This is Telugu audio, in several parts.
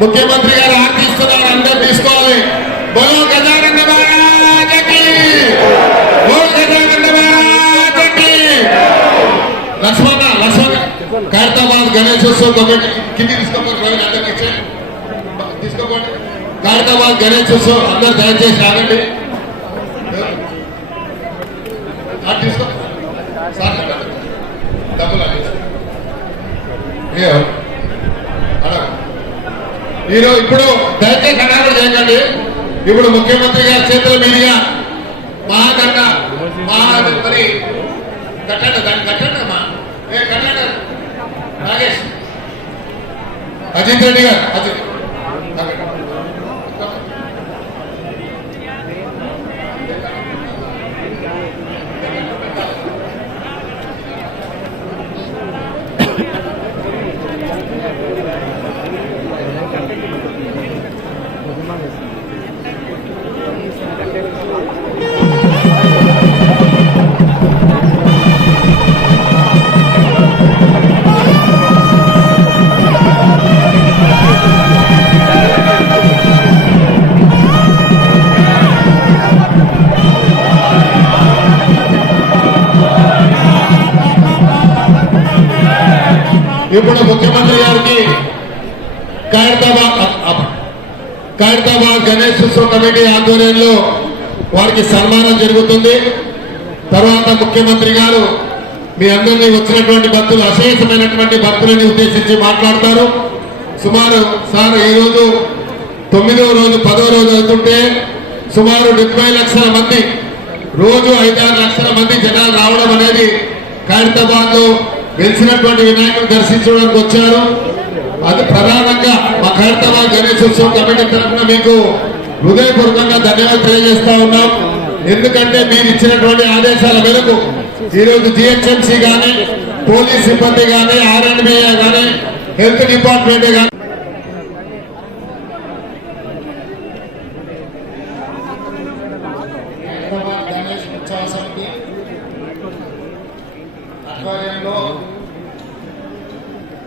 ముఖ్యమంత్రి గారు ఆర్థిస్తున్నారు అందరూ తీసుకోవాలి. బలో గజానంద మహారాజకి! గజానంద మహారాజకి! లక్ష్మణ లక్ష్మణ! ఖైరతాబాద్ గణేశోత్సవ కమిటీ కింది తీసుకోపోయి అందరికీ తీసుకోపోండి. ఖైరతాబాద్ గణేశోత్సవం అందరు దయచేసి ఆగండి. ఆ, తీసుకో. సార్ డబ్బులు అది మీరు ఇప్పుడు దయచేసి అనాలి చేయకండి ఇప్పుడు ముఖ్యమంత్రి గారి చేతుల మీదుగా మహాగండ మహాధిపతి కట్టండి దాన్ని కట్టండి అమ్మా. ఏ కట్టండి. నాగేష్. అజిత్ రెడ్డి గారు అజిత్. ఇప్పుడు ముఖ్యమంత్రి గారికి ఖైరతాబాద్ ఖైరతాబాద్ గణేశోత్సవ కమిటీ ఆధ్వర్యంలో వారికి సన్మానం జరుగుతుంది. తర్వాత ముఖ్యమంత్రి గారు మీ అందరినీ వచ్చినటువంటి భక్తులు అశేషమైనటువంటి భక్తులని ఉద్దేశించి మాట్లాడతారు. సుమారు సార్ ఈ రోజు తొమ్మిదో రోజు పదో రోజు అవుతుంటే సుమారు డెబ్బై లక్షల మంది రోజు ఐదారు లక్షల మంది జనాలు రావడం అనేది ఖైరతాబాద్లో వెలిసినటువంటి వినాయకుడు దర్శించడానికి వచ్చారు. అది ప్రధానంగా మా ఖైరతాబాద్ గణేశోత్సవ కమిటీ తరఫున మీకు హృదయపూర్వకంగా ధన్యవాదాలు తెలియజేస్తా ఉన్నాం. ఎందుకంటే మీరు ఇచ్చినటువంటి ఆదేశాల మేరకు ఈరోజు జిహెచ్ఎంసీ కానీ పోలీస్ సిబ్బంది కానీ ఆర్ఎండ్బిఏ కానీ హెల్త్ డిపార్ట్మెంట్ కానీ హైదరాబాద్ గణేష్ ఉత్సవ సమితి ఆధ్వర్యంలో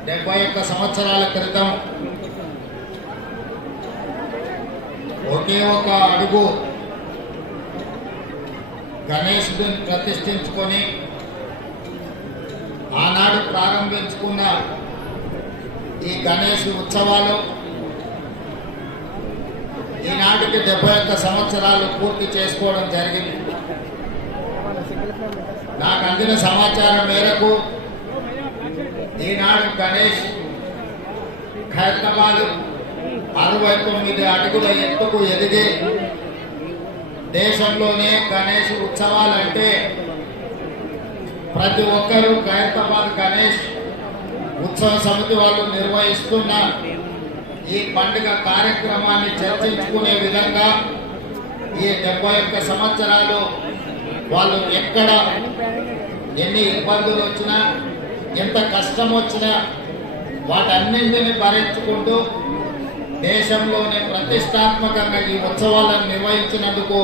డెబ్బై ఒక్క సంవత్సరాల క్రితం ఒకే ఒక అడుగు గణేశుడిని ప్రతిష్ఠించుకొని ఆనాడు ప్రారంభించుకున్న ఈ గణేష్ ఉత్సవాలు ఈనాటికి డెబ్బై ఒక్క సంవత్సరాలు పూర్తి చేసుకోవడం జరిగింది. నాకు అందిన సమాచారం మేరకు ఈనాడు గణేష్ ఖైరతాబాద్ అరవై తొమ్మిది అడుగుల ఎత్తుకు ఎదిగి దేశంలోనే గణేష్ ఉత్సవాలంటే ప్రతి ఒక్కరూ ఖైరతాబాద్ గణేష్ ఉత్సవ సమితి వాళ్ళు నిర్వహిస్తున్న ఈ పండుగ కార్యక్రమాన్ని చర్చించుకునే విధంగా ఈ డెబ్బై ఒక్క సంవత్సరాలు వాళ్ళు ఎక్కడ? ఎన్ని ఇబ్బందులు వచ్చినా ఎంత కష్టం వచ్చినా వాటన్నింటినీ భరించుకుంటూ దేశంలోనే ప్రతిష్టాత్మకంగా ఈ ఉత్సవాలను నిర్వహించినందుకు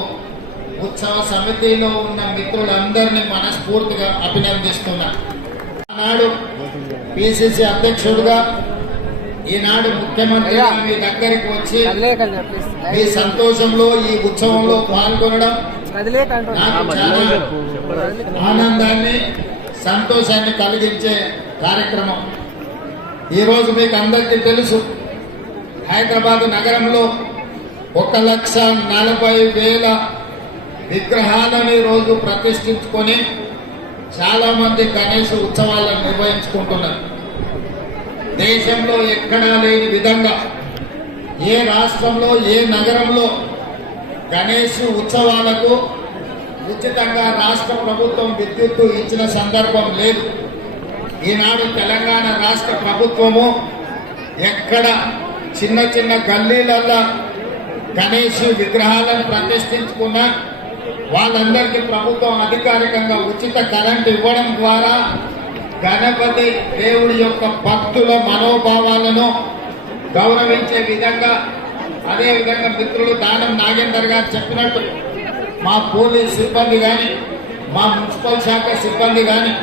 ఉత్సవ సమితిలో ఉన్న మిత్రులందరినీ మనస్ఫూర్తిగా అభినందిస్తున్నా. ఆనాడు పిసిసి అధ్యక్షుడుగా ఈనాడు ముఖ్యమంత్రిగా మీ దగ్గరికి వచ్చి మీ సంతోషంలో ఈ ఉత్సవంలో పాల్గొనడం నాకు చాలా ఆనందాన్ని సంతోషాన్ని కలిగించే కార్యక్రమం. ఈరోజు మీకు అందరికీ తెలుసు హైదరాబాద్ నగరంలో ఒక లక్ష నలభై వేల విగ్రహాలని రోజు ప్రతిష్ఠించుకొని చాలా మంది గణేష్ ఉత్సవాలను నిర్వహించుకుంటున్నారు. దేశంలో ఎక్కడా లేని విధంగా ఏ రాష్ట్రంలో ఏ నగరంలో గణేష్ ఉత్సవాలకు ఉచితంగా రాష్ట్ర ప్రభుత్వం విద్యుత్తు ఇచ్చిన సందర్భం లేదు. ఈనాడు తెలంగాణ రాష్ట్ర ప్రభుత్వము ఎక్కడ చిన్న చిన్న గల్లీలల్లో గణేష్ విగ్రహాలను ప్రతిష్ఠించుకున్నా వాళ్ళందరికీ ప్రభుత్వం అధికారికంగా ఉచిత కరెంట్ ఇవ్వడం ద్వారా గణపతి దేవుడి యొక్క భక్తుల మనోభావాలను గౌరవించే విధంగా అదే విధంగా మిత్రులు దానం నాగేందర్ గారు చెప్పినట్టు మా పోలీస్ సిబ్బంది కానీ మా మున్సిపల్ శాఖ సిబ్బంది కానీ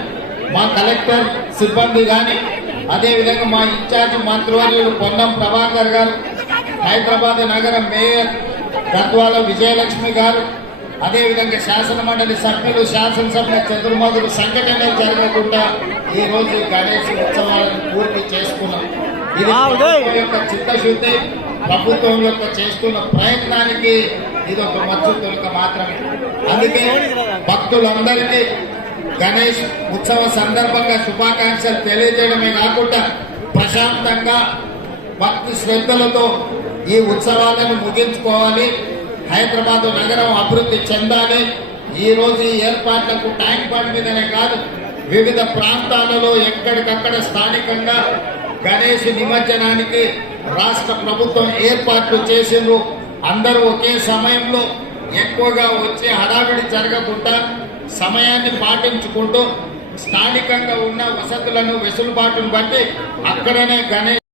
మా కలెక్టర్ సిబ్బంది కానీ అదేవిధంగా మా ఇన్ఛార్జ్ మంత్రివర్యులు పొన్నం ప్రభాకర్ గారు హైదరాబాద్ నగర మేయర్ గద్వాల విజయలక్ష్మి గారు అదేవిధంగా శాసన మండలి సభ్యులు శాసనసభ్యుల చంద్రమోదులు సంఘటనలు జరగకుండా ఈ రోజు గణేష్ ఉత్సవాలను పూర్తి చేసుకున్నాం. ఇది యొక్క చిత్తశుద్ధి ప్రభుత్వం యొక్క చేస్తున్న ప్రయత్నానికి ఇది ఒక మచ్చు తొలక మాత్రమే. అందుకే భక్తులందరికీ గణేష్ ఉత్సవ సందర్భంగా శుభాకాంక్షలు తెలియజేయడమే కాకుండా ప్రశాంతంగా భక్తి శ్రద్ధలతో ఈ ఉత్సవాలను ముగించుకోవాలి. హైదరాబాద్ నగరం అభివృద్ధి చెందాలి. ఈ రోజు ఈ ఏర్పాట్లకు ట్యాంక్ బండ్ మీదనే కాదు వివిధ ప్రాంతాలలో ఎక్కడికక్కడ స్థానికంగా గణేష్ నిమజ్జనానికి రాష్ట్ర ప్రభుత్వం ఏర్పాట్లు చేసిండ్రు. అందరూ ఒకే సమయంలో ఎక్కువగా వచ్చే హడావిడి జరగకుండా సమయాన్ని పాటించుకుంటూ స్థానికంగా ఉన్న వసతులను వెసులుబాటును బట్టి అక్కడనే గణేష్